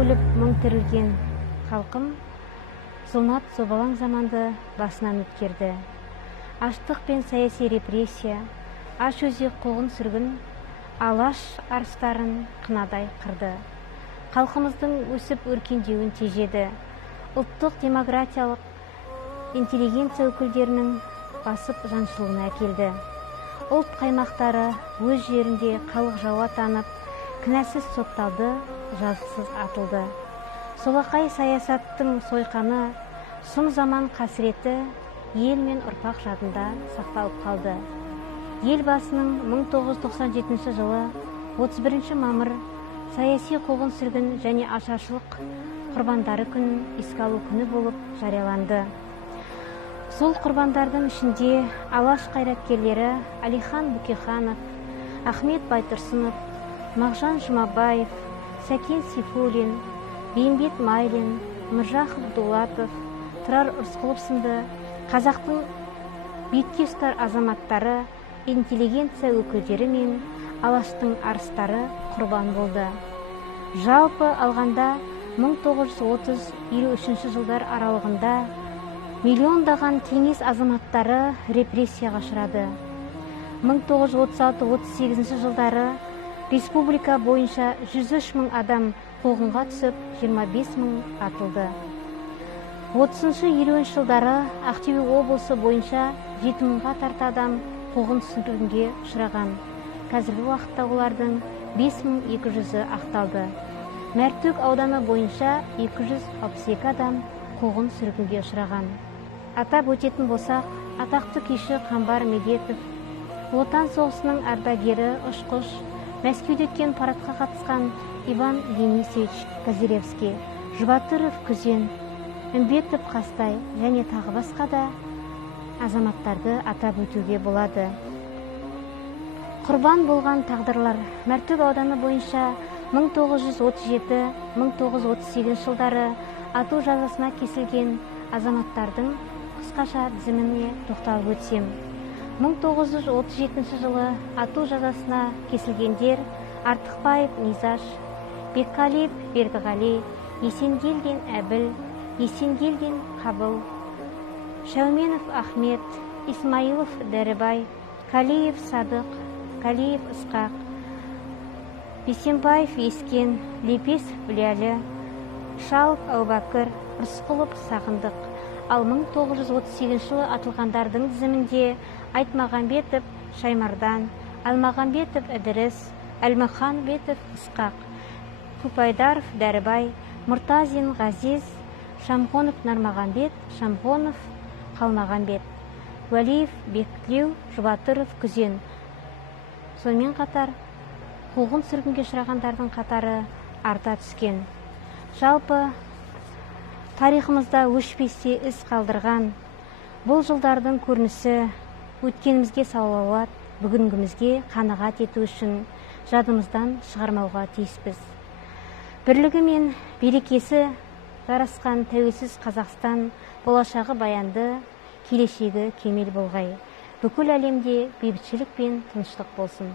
өліп мың тірілген халқым зұлмат зобалаң заманды басынан өткерді. Аштық пен саяси репрессия, аш өзек қуғын сүргін алаш арыстарын қынадай қырды. Халқымыздың өсіп өркендеуін тежеді. Ұлттық демократиялық интеллигенция өкілдерінің басып жаншылуына әкелді. Ұлт қаймақтары өз жерінде халық жауы атанып, кінәсіз сотталды, жазықсыз атылды. Солақай саясаттың сойқаны, сұм заман қасіреті ел мен ұрпақ жадында сақталып қалды. Елбасының 1997 жылы 31 мамыр саяси қуғын сүргін және ашаршылық құрбандары күнін еске алу күні болып жарияланды. Сол құрбандардың ішінде алаш қайраткерлері Алихан Бөкейханов, Ахмет Байтұрсынов, Мағжан Жұмабаев, Сәкен Сейфуллин, Бейімбет Майлин, Міржақып Дулатов, Тұрар Рысқұлов сынды қазақтың бетке ұстар азаматтары, интеллигенция өкілдері мен алаштың арыстары құрбан болды. Жалпы алғанда 1930-53 жылдар аралығында миллиондаған кеңес азаматтары репрессияға ұшырады. 1936-38 жылдары республика бойынша 103 мың адам қуғынға түсіп, 25 мың атылды. 30-50 жылдары Ақтөбе облысы бойынша 7 мыңға тарта адам қуғын сүргінге ұшыраған. Қазіргі уақытта олардың 5200-і ақталды. Мәртөк ауданы бойынша 262 адам қуғын сүргінге ұшыраған. Атап өтетін болсақ, атақты күйші Қамбар Медетов, Отан соғысының ардагері ұшқыш, Мәскеуде өткен парадқа қатысқан Иван Денисович Козыревский, Жұбатыров Күзен, Үмбетов Қастай және тағы басқа да азаматтарды атап өтуге болады. Құрбан болған тағдырлар Мәртөк ауданы бойынша 1937-1938 жылдары ату жазасына кесілген азаматтардың қысқаша тізіміне тоқталып өтсем. 1937 жылы ату жазасына кесілгендер Артықбаев Низаш, Бекқалиев Бердіғали, Есенгелдин Әбіл, Есенгелдин Қабыл, Шәуменов Ахмет, Исмаилов Дәрібай, Калиев Садық, Калиев Ысқақ, Бейсенбаев Ескен, Лепесов Білялі, Шалов Әубәкір, Рысқұлов Сағындық. Ал 1938 жылы атылғандардың тізімінде Айтмағамбетов Шаймардан, Алмағамбетов Ідріс, Әлмаханбетов Ысқақ, Күпайдаров Дәрібай, Мұртазин Ғазиз, Шамғонов Нармағамбет, Шамғонов Қалмағамбет, Уәлиев Бектілеу, Жұбатыров Күзен. Сонымен қатар қуғын сүргінге ұшырағандардың қатары арта түскен. Жалпы тарихымызда өшпесте із қалдырған бұл жылдардың көрінісі өткенімізге салауат, бүгінгімізге қанағат ету үшін жадымыздан шығармауға тиіспіз. Бірлігі мен берекесі жарасқан тәуелсіз Қазақстан болашағы баянды, келешегі кемел болғай. Бүкіл әлемде бейбітшілік пен тыныштық болсын.